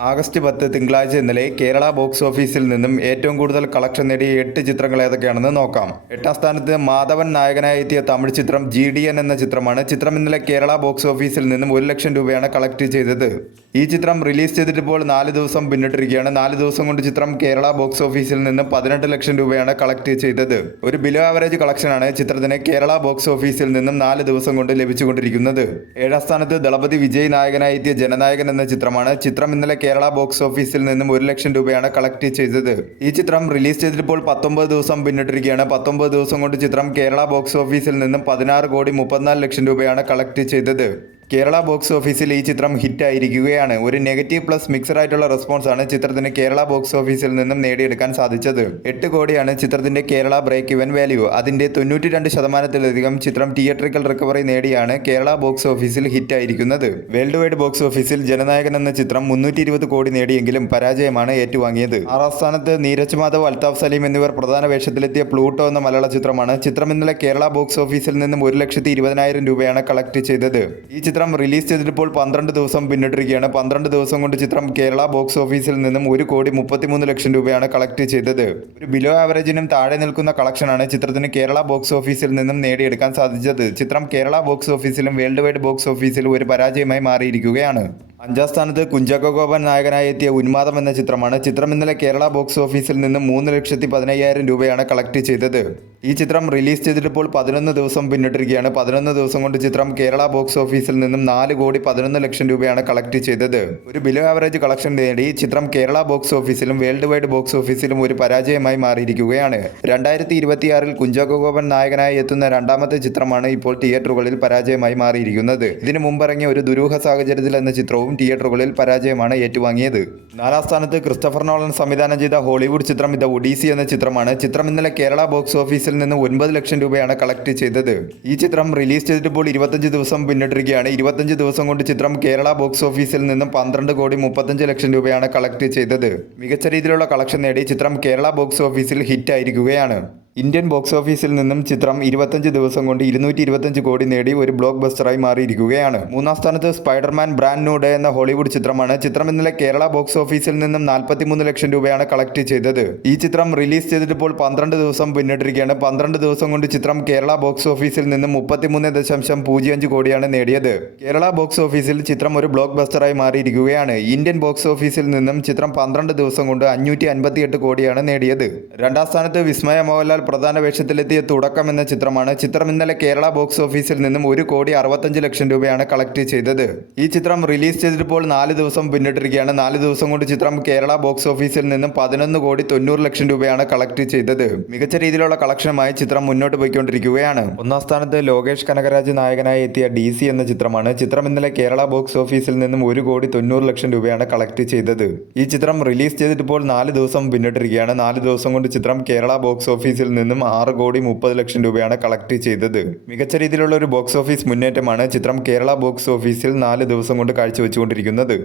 August 10 തിങ്കളാഴ്ച ഇന്നലെ Kerala box ഓഫീസിൽ നിന്നും ഏറ്റവും കൂടുതൽ കളക്ഷൻ നേടിയ 8 ചിത്രങ്ങൾ ഏതൊക്കെയാണെന്ന് നോക്കാം. 8ാം സ്ഥാനത്ത് മാധവൻ നായകനായി എത്തിയ തമിഴ് ചിത്രം GDN എന്ന ചിത്രമാണ്. ചിത്രം ഇന്നലെ കേരള ബോക്സ് ഓഫീസിൽ നിന്നും 1 ലക്ഷം രൂപയാണ് കളക്ട് ചെയ്തത്. ഈ ചിത്രം റിലീസ് ചെയ്തിട്ടിപ്പോൾ 4 ദിവസം പിന്നിട്ടിരിക്കുകയാണ്. 4 ദിവസം കൊണ്ട് ചിത്രം കേരള ബോക്സ് ഓഫീസിൽ നിന്നും 18 ലക്ഷം രൂപയാണ് കളക്ട് ചെയ്തത്. ഒരു ബിലോ ആവറേജ് കളക്ഷനാണ് ചിത്രത്തിന് കേരള ബോക്സ് ഓഫീസിൽ നിന്നും 4 ദിവസം കൊണ്ട് ലഭിച്ചുകൊണ്ടിരിക്കുന്നത്. 7ാം സ്ഥാനത്ത് ദളപതി വിജയ് നായകനായി എത്തിയ ജനനായകൻ എന്ന ചിത്രമാണ്. ചിത്രം ഇന്നലെ കേരള ബോക്സ് ഓഫീസിൽ നിന്നും 1 ലക്ഷം രൂപയാണ് കളക്ട് ചെയ്തത്. ഈ ചിത്രം റിലീസ് ചെയ്തിട്ടിപ്പോൾ 19 ദിവസം പിന്നിട്ടിരിക്കുകയാണ്. 19 ദിവസം കൊണ്ട് ചിത്രം കേരള ബോക്സ് ഓഫീസിൽ നിന്നും 16,34 ലക്ഷം രൂപയാണ് കളക്ട് ചെയ്തത്. കേരള ബോക്സ് ഓഫീസിൽ ഈ ചിത്രം ഹിറ്റായിരിക്കുകയാണ്. ഒരു നെഗറ്റീവ് പ്ലസ് മിക്സഡ് ആയിട്ടുള്ള റെസ്പോൺസാണ് ചിത്രത്തിന് കേരള ബോക്സ് ഓഫീസിൽ നിന്നും നേടിയെടുക്കാൻ സാധിച്ചത്. 8 കോടിയാണ് ചിത്രത്തിന്റെ കേരള ബ്രേക്ക് ഇവൻ വാല്യൂ. അതിന്റെ 92% ചിത്രം തിയേറ്ററിക്കൽ റിക്കവറി നേടിയാണ് കേരള ബോക്സ് ഓഫീസിൽ ഹിറ്റായിരിക്കുന്നത്. വേൾഡ് വൈഡ് ബോക്സ് ഓഫീസിൽ ജനനായകൻ എന്ന ചിത്രം 320 കോടി നേടിയെങ്കിലും പരാജയമാണ് ഏറ്റുവാങ്ങിയത്. 6ാം സ്ഥാനത്ത് നീരജ് മാധവ്, അൽതാഫ് സലീം എന്നിവർ പ്രധാന വേഷത്തിലെത്തിയ പ്ലൂട്ടോ എന്ന മലയാള ചിത്രമാണ്. ചിത്രം ഇന്നലെ കേരള ബോക്സ് ഓഫീസിൽ നിന്നും 1,20,000 രൂപയാണ് കളക്ട് ചെയ്തത്. ഈ ചിത്രം റിലീസ് ചെയ്തിട്ടിപ്പോൾ 12 ദിവസം പിന്നിട്ടിരിക്കുകയാണ്. 12 ദിവസം കൊണ്ട് ചിത്രം കേരള ബോക്സ് ഓഫീസിൽ നിന്നും 1,33 ലക്ഷം രൂപയാണ് കളക്ട് ചെയ്തത്. ഒരു ബിലോ ആവറേജിനും താഴെ നിൽക്കുന്ന കളക്ഷനാണ് ചിത്രത്തിന് കേരള ബോക്സ് ഓഫീസിൽ നിന്നും നേടിയെടുക്കാൻ സാധിച്ചത്. ചിത്രം കേരള ബോക്സ് ഓഫീസിലും വേൾഡ് വൈഡ് ബോക്സ് ഓഫീസിലും ഒരു പരാജയമായി മാറിയിരിക്കുകയാണ്. 5ാം സ്ഥാനത്ത് കുഞ്ചാക്കോ ബോബൻ നായകനായി എത്തിയ ഉന്മാദം എന്ന ചിത്രമാണ്. ചിത്രം ഇന്നലെ കേരള ബോക്സ് ഓഫീസിൽ നിന്നും 3,15,000 രൂപയാണ് കളക്ട് ചെയ്തത്. ഈ ചിത്രം റിലീസ് ചെയ്തിട്ടിപ്പോൾ 11 ദിവസം പിന്നിട്ടിരിക്കുകയാണ്. 11 ദിവസം കൊണ്ട് ചിത്രം കേരള ബോക്സ് ഓഫീസിൽ നിന്നും 4,11 ലക്ഷം രൂപയാണ് കളക്ട് ചെയ്തത്. ഒരു ബിലോ ആവറേജ് കളക്ഷൻ നേടി ചിത്രം കേരള ബോക്സ് ഓഫീസിലും വേൾഡ് വൈഡ് ബോക്സ് ഓഫീസിലും ഒരു പരാജയമായി മാറിയിരിക്കുകയാണ്. 2026 കുഞ്ചാക്കോ ബോബൻ നായകനായി എത്തുന്ന രണ്ടാമത്തെ ചിത്രമാണ് ഇപ്പോൾ തിയേറ്ററുകളിൽ പരാജയമായി മാറിയിരിക്കുന്നത്. ഇതിനു മുമ്പിറങ്ങിയ ഒരു ദുരൂഹ സാഹചര്യത്തിൽ എന്ന ചിത്രവും തിയേറ്ററുകളിൽ പരാജയമാണ് ഏറ്റുവാങ്ങിയത്. 4ാം സ്ഥാനത്ത് ക്രിസ്റ്റഫർ നോളൻ സംവിധാനം ചെയ്ത ഹോളിവുഡ് ചിത്രം ദ ഒഡീസി എന്ന ചിത്രമാണ്. ചിത്രം ഇന്നലെ കേരള ബോക്സ് ഓഫീസിൽ നിന്ന് 9 ലക്ഷം രൂപയാണ് കളക്ട് ചെയ്തത്. ഈ ചിത്രം റിലീസ് ചെയ്തിട്ടിപ്പോൾ 25 ദിവസം പിന്നിട്ടിരിക്കുകയാണ്. 25 ദിവസം കൊണ്ട് ചിത്രം കേരള ബോക്സ് ഓഫീസിൽ നിന്നും 12,35 ലക്ഷം രൂപയാണ് കളക്ട് ചെയ്തത്. മികച്ച രീതിയിലുള്ള കളക്ഷൻ നേടി ചിത്രം കേരള ബോക്സ് ഓഫീസിൽ ഹിറ്റായിരിക്കുകയാണ്. ഇന്ത്യൻ ബോക്സ് ഓഫീസിൽ നിന്നും ചിത്രം 25 ദിവസം കൊണ്ട് 225 കോടി നേടി ഒരു ബ്ലോക്ക് ബസ്റ്ററായി മാറിയിരിക്കുകയാണ്. 3ാം സ്ഥാനത്ത് സ്പൈഡർമാൻ ബ്രാൻഡ് ന്യൂ ഡേ എന്ന ഹോളിവുഡ് ചിത്രമാണ്. ചിത്രം ഇന്നലെ കേരള ബോക്സ് ഓഫീസിൽ നിന്നും 43 ലക്ഷം രൂപയാണ് കളക്ട് ചെയ്തത്. ഈ ചിത്രം റിലീസ് ചെയ്തിട്ടിപ്പോൾ 12 ദിവസം പിന്നിട്ടിരിക്കുകയാണ്. 12 ദിവസം കൊണ്ട് ചിത്രം കേരള ബോക്സ് ഓഫീസിൽ നിന്നും 33.05 കോടിയാണ് നേടിയത്. കേരള ബോക്സ് ഓഫീസിൽ ചിത്രം ഒരു ബ്ലോക്ക് ബസ്റ്ററായി മാറിയിരിക്കുകയാണ്. ഇന്ത്യൻ ബോക്സ് ഓഫീസിൽ നിന്നും ചിത്രം 12 ദിവസം കൊണ്ട് 558 കോടിയാണ് നേടിയത്. 2ാം സ്ഥാനത്ത് വിസ്മയ മോഹൻലാൽ പ്രധാന വേഷത്തിലെത്തിയ തുടക്കം എന്ന ചിത്രമാണ്. ചിത്രം ഇന്നലെ കേരള ബോക്സ് ഓഫീസിൽ നിന്നും 1,65 ലക്ഷം രൂപയാണ് കളക്ട് ചെയ്തത്. ഈ ചിത്രം റിലീസ് ചെയ്തിട്ടിപ്പോൾ 4 ദിവസം പിന്നിട്ടിരിക്കുകയാണ്. 4 ദിവസം കൊണ്ട് ചിത്രം കേരള ബോക്സ് ഓഫീസിൽ നിന്നും 11,90 ലക്ഷം രൂപയാണ് കളക്ട് ചെയ്തത്. മികച്ച രീതിയിലുള്ള കളക്ഷനുമായി ചിത്രം മുന്നോട്ട് പോയിക്കൊണ്ടിരിക്കുകയാണ്. 1ാം സ്ഥാനത്ത് ലോകേഷ് കനകരാജ് നായകനായി എത്തിയ DC എന്ന ചിത്രമാണ്. ചിത്രം ഇന്നലെ കേരള ബോക്സ് ഓഫീസിൽ നിന്നും 1,90 ലക്ഷം രൂപയാണ് കളക്ട് ചെയ്തത്. ഈ ചിത്രം റിലീസ് ചെയ്തിട്ടിപ്പോൾ 4 ദിവസം പിന്നിട്ടിരിക്കുകയാണ്. 4 ദിവസം കൊണ്ട് ചിത്രം കേരള ബോക്സ് ഓഫീസിൽ നിന്നും 6,30 ലക്ഷം രൂപയാണ് കളക്ട് ചെയ്തത്. മികച്ച രീതിയിലുള്ള ഒരു ബോക്സ് ഓഫീസ് മുന്നേറ്റമാണ് ചിത്രം കേരള ബോക്സ് ഓഫീസിൽ 4 ദിവസം കൊണ്ട് കാഴ്ചവെച്ചുകൊണ്ടിരിക്കുന്നത്.